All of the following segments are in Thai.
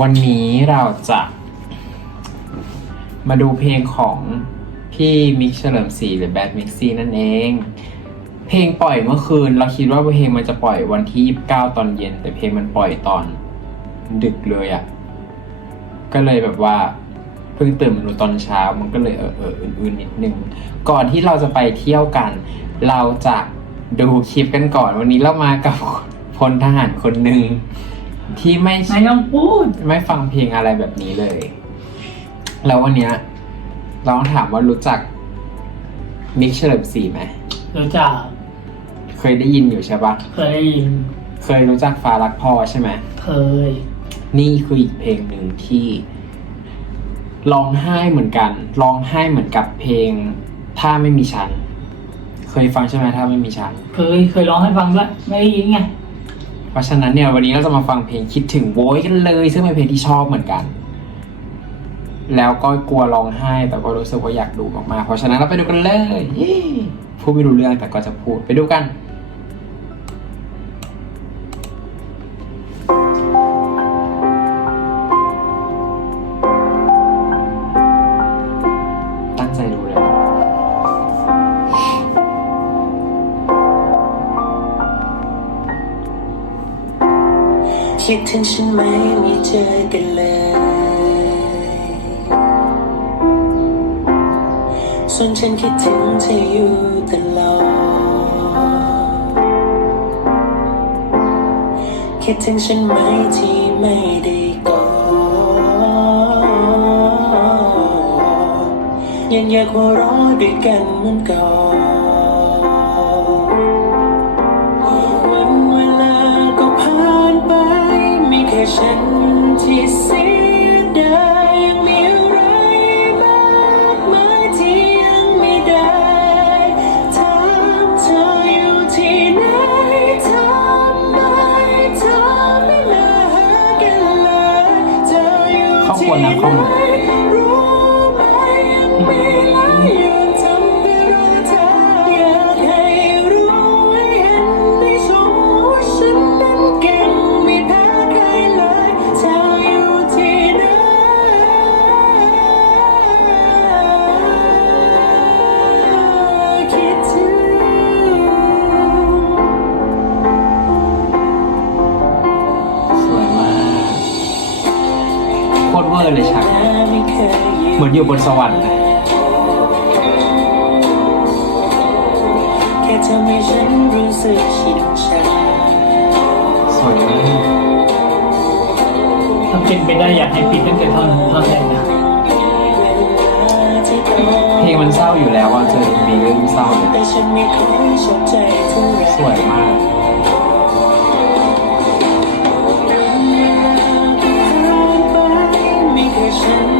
วันนี้เราจะมาดูเพลงของพี่มิกเฉลิมศรีหรือแบดมิกซี่นั่นเอง เพลงปล่อยเมื่อคืน เราคิดว่าเพลงมันจะปล่อยวันที่ 29 ตอนเย็น แต่เพลงมันปล่อยตอนดึกเลยอะ่ะ ก็เลยแบบว่าเพิ่งตื่นมาดูตอนเช้ามันก็เลยเออเอออื่นๆนิดนึง ก่อนที่เราจะไปเที่ยวกัน เราจะดูคลิปกันก่อนวันนี้เรามากับ พลทหารคนหนึ่งที่ไม่นายต้องพูดไม่ฟังเพลงอะไรแบบนี้เลย แล้ววันเนี้ยเราต้องถามว่ารู้จักมิกเฉลิมศรีไหมรู้จักเคยได้ยินอยู่ใช่ปะเคยได้ยิน เคยรู้จักฟ้ารักพ่อใช่ไหมเคย นี่คืออีกเพลงหนึ่งที่ร้องไห้เหมือนกันร้องไห้เหมือนกับเพลง ถ้าไม่มีฉัน เคยฟังใช่ไหมถ้าไม่มีฉัน เคยเคยร้องให้ฟังด้วยไม่ได้ยินไงเพ ราะฉะนั้นเนี่ยวันนี้เราจะมาฟังเพลงคิดถึงโว้ยกันเลย ซึ่งเป็นเพลงที่ชอบเหมือนกัน แล้วก็กลัวร้องไห้ แต่ก็รู้สึกว่าอยากดูมากๆเพราะฉะนั้นเราไปดูกันเลยพูดไม่รู้เรื่องแต่ก็จะพูดไปดูกัน คิดถึงฉันไหมไม่เจอกันเลย ส่วนฉันคิดถึงเธออยู่ตลอด คิดถึงฉันไหมที่ไม่ได้กอดยังอยากหัวเราะด้วยกันเหมือนก่อน ฉันที่เสียดายยังมีอะไรมากมายที่ยังไม่ได้ถามเธออยู่ที่ไหนทำไมเธอไม่มาหากันเลยเธออยู่ที่ไหน บนสวรรค์เลยแค่ทำให้ฉันรู้สึกชินชาสวยมากถ้าเป็นไปได้อยากให้ปิดตั้งแต่ท่อนท่อนแรกนะเพลงมันเศร้าอยู่แล้วอะเจอมีเรื่องเศร้าเลยแต่ฉันไม่ค่อยสนใจเท่าไหร่สวยมากมีแค่ฉัน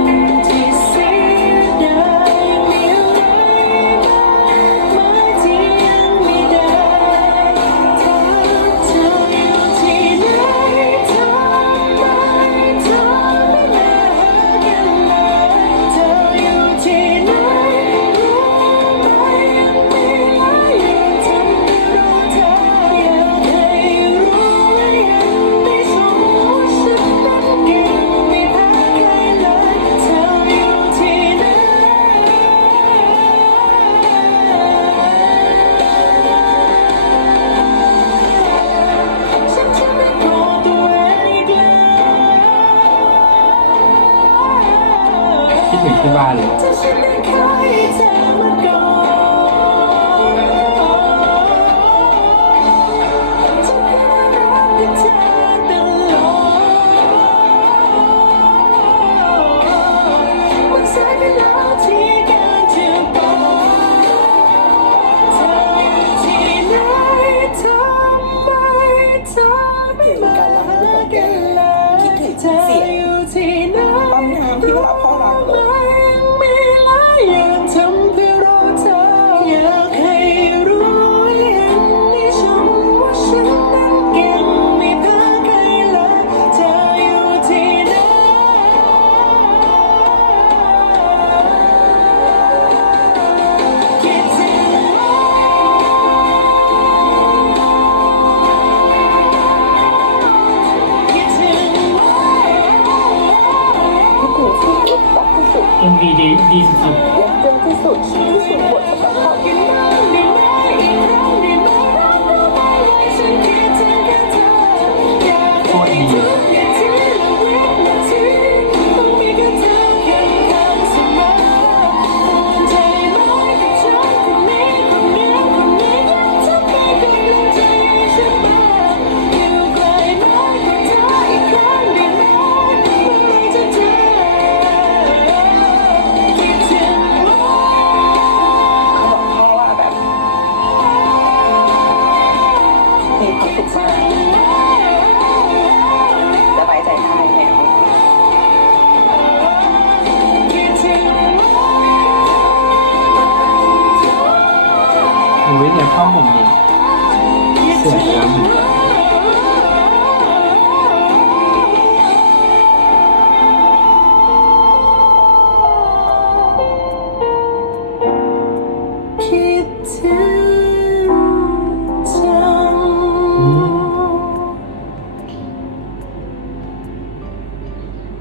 ถึงที่บ้านเลยถ้าฉันได้เคย ดีสุดเจอที่สุดที่สุดบ สือแล้วเหมือนกันคิดถึงเธอ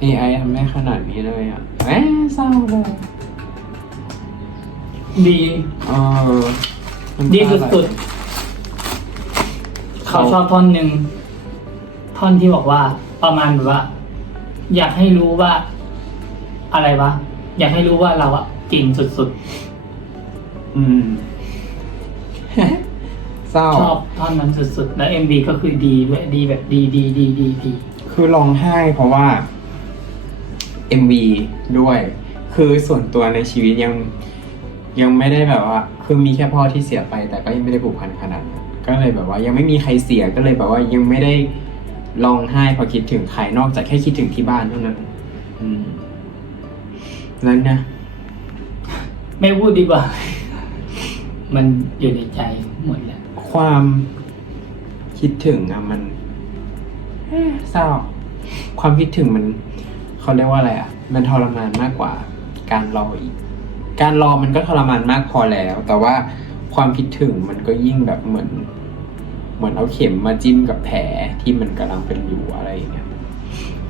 AI ทำได้ขนาดนี้เลยอะแหมเศร้าเลยๆดี เออน้ำตาดีไหลสุดๆ เขาชอบท่อนหนึ่งท่อนที่บอกว่า ประมาณแบบว่า อยากให้รู้ว่า อะไรวะอยากให้รู้ว่าเราอะจริงสุดอืม เศร้า ๆ ชอบท่อนนั้นสุด ๆ แล้วเอ็มบีก็คือดีด้วยดีแบบดีดีดีดีดีคือร้องไห้เพราะว่า MV ด้วย คือส่วนตัวในชีวิตยังยังไม่ได้แบบว่า คือมีแค่พ่อที่เสียไป แต่ก็ยังไม่ได้ผูกพันขนาดนั้น ก็เลยแบบว่ายังไม่มีใครเสียก็เลยแบบว่ายังไม่ได้ร้องไห้พอคิดถึงใครนอกจากแค่คิดถึงที่บ้านเท่านั้น อืมแล้วนะ ไม่พูดดีกว่า มันอยู่ในใจหมดแล้วความคิดถึงอะมันเอ๊ะเศร้า ความคิดถึงมันเขาเรียกว่าอะไรอะมันทรมานมากกว่า การรออีก การรอมันก็ทรมานมากพอแล้ว แต่ว่าความคิดถึงมันก็ยิ่งแบบเหมือน เหมือนเอาเข็มมาจิ้มกับแผลที่มันกำลังเป็นอยู่อะไรอย่างเงี้ย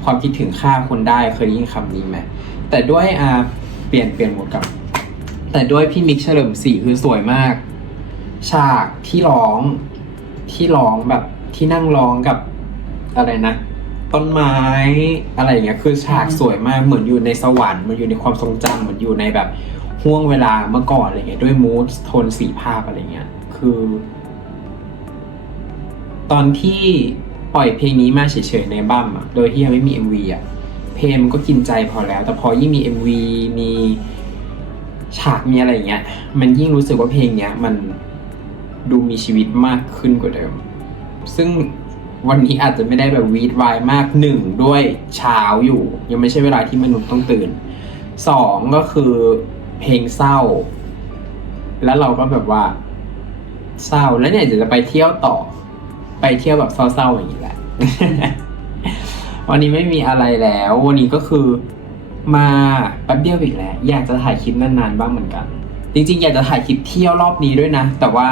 ความคิดถึงฆ่าคนได้เคยได้ยินคำนี้ไหมแต่ด้วยอ่าเปลี่ยนเปลี่ยนหมดกับ แต่ด้วยพี่มิกเฉลิมศรีคือสวยมาก ฉากที่ร้องที่ร้องแบบที่นั่งร้องกับอะไรนะต้นไม้อะไรอย่างเงี้ยคือฉากสวยมากเหมือนอยู่ในสวรรค์เหมันอยู่ในความทรงจำเหมือนอยู่ในแบบห่วงเวลาเมื่อก่อนอะไรเงี้ยด้วยมูดโทนสีภาพอะไรเงี้ย คือ ตอนที่ปล่อยเพลงนี้มาเฉยๆในบัมอะโดยที่ยังไม่มี MV อะเพลงมันก็กินใจพอแล้ว แต่พอยิ่งมี MV มีฉากมีอะไรอย่างเงี้ย มันยิ่งรู้สึกว่าเพลงเนี้ยมันดูมีชีวิตมากขึ้นกว่าเดิม ซึ่งวันนี้อาจจะไม่ได้แบบวีดวายมากหนึ่งด้วยเช้าอยู่ ยังไม่ใช่เวลาที่มนุษย์ต้องตื่นสองก็คือเพลงเศร้า แล้วเราก็แบบว่า เศร้าแล้วเนี่ยจะไปเที่ยวต่อ ไปเที่ยวแบบเศร้าๆอย่างนี้แหละ วันนี้ไม่มีอะไรแล้ว วันนี้ก็คือมาแป๊บเดียวอีกแล้ว อยากจะถ่ายคลิปนานๆบ้างเหมือนกัน จริงๆ อยากจะถ่ายคลิปเที่ยวรอบนี้ด้วยนะ แต่ว่า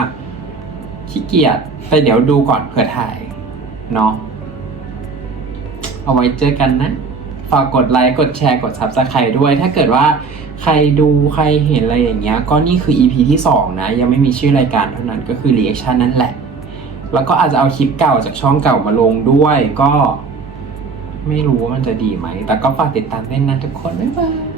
ขี้เกียจแต่เดี๋ยวดูก่อนเผื่อถ่ายเนาะเอาไว้เจอกันนะ ฝากกดไลค์กดแชร์กด subscribe ด้วย ถ้าเกิดว่าใครดูใครเห็นอะไรอย่างเงี้ย ก็นี่คือ EP ที่ 2 นะ ยังไม่มีชื่อรายการเท่านั้นก็คือ reaction นั่นแหละ แล้วก็อาจจะเอาคลิปเก่าจากช่องเก่ามาลงด้วยก็ ไม่รู้ว่ามันจะดีไหม แต่ก็ฝากติดตามด้วยนะทุกคน บ๊ายบาย